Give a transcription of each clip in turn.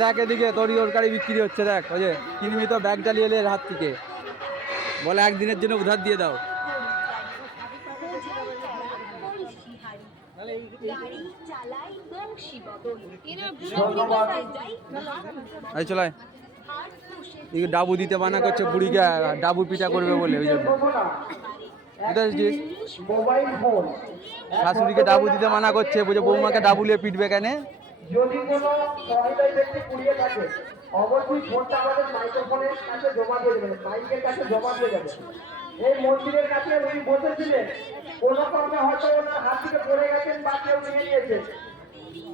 দেখ এদিকে তরকারি বিক্রি হচ্ছে, দেখ ওই যে কিনবি তো ব্যাগটা নিয়ে এলে এর হাত থেকে, বলে একদিনের জন্য উধার দিয়ে দাও। চলায় ডাবু দিতে মানা করছে বুড়িকে, ডাবু পিঠা করবে বলে, ওই জন্য শাশুড়িকে ডাবু দিতে মানা করছে, বুঝে বৌমাকে ডাবু নিয়ে পিটবে কেন। যদি কোনো সহৃদয় ব্যক্তি কুড়িয়ে থাকে অবশ্যই ফোনটা আমাদের মাইক্রোফোনের কাছে জমা দিয়ে দেবেন, মাইকের কাছে জমা দিয়ে যাবে। এই মন্দিরের কাছে উনি বসেছিলেন, কোনো কারণে হয়তো ওনার হাত থেকে পড়ে গেছেন বা কেউ নিয়ে নিয়েছে,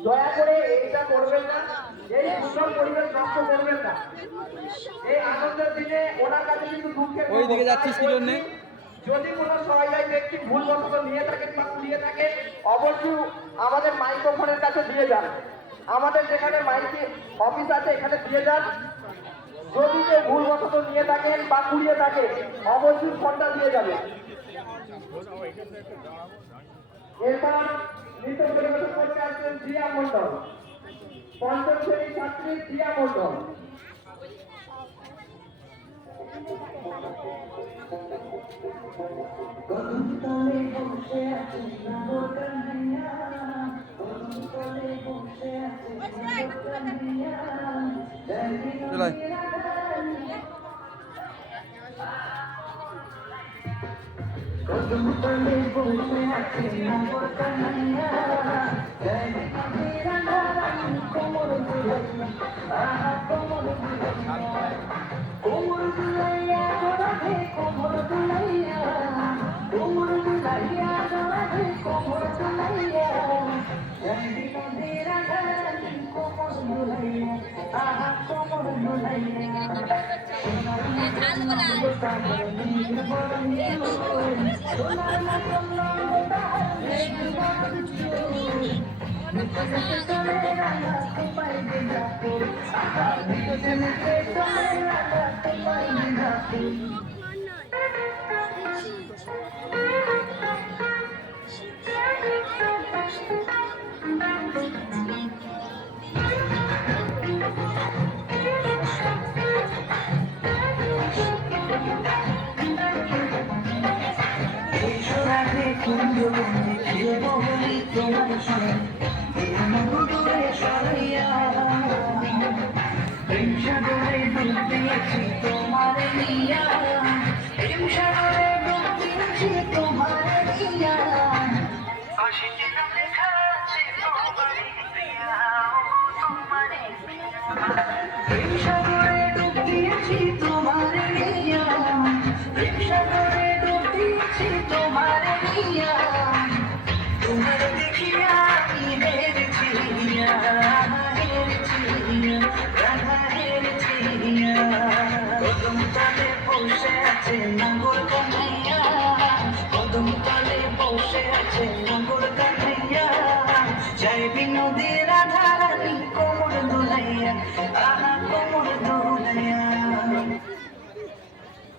দয়া করে এইটা করবেন না, এই সুন্দর পরিবেশ নষ্ট করবেন না। এই আনন্দের দিনে ওনার কাছে কিন্তু দুঃখের, ওই দিকে যাচ্ছিস কি জন্যে? যদি কোনো সহৃদয় ব্যক্তি ভুলবশত নিয়ে থাকেন বা কুড়িয়ে থাকেন অবশ্যই আমাদের মাইক্রোফোনের কাছে দিয়ে যান, আমাদের যেখানে মাইকে অফিস আছে এখানে দিয়ে যান। যদি কেউ ভুলবশত নিয়ে থাকেন বা কুড়িয়ে থাকেন অবশ্যই ফোনটা দিয়ে যাবে। এরপর নৃত্য পরিবেশন করতে আসছেন প্রিয়া মণ্ডল, পঞ্চম শ্রেণীর ছাত্রী প্রিয়া মণ্ডল। নাঙ্গল কমাইয়া কদম তলে বসে আছে।